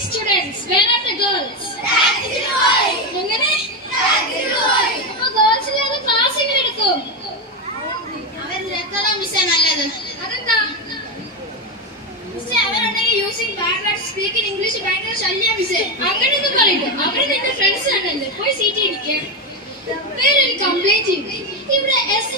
Students, where are the girls? എങ്ങനെ? അപ്പൊ ഗേൾസിനെ അത് ക്ലാസ് എങ്ങനെ എടുക്കും? അതെന്താ? അവരുണ്ടെങ്കിൽ using bad words speaking English ഭയങ്കര ശല്യം മിസ്സേ. അങ്ങനെയൊന്നും പറയില്ല. അവര് നിന്റെ ഫ്രണ്ട്സ് ആണല്ലേ. പോയി സീറ്റ് ഇരിക്കുക. വേറൊരു കംപ്ലൈന്റ് ഇവിടെ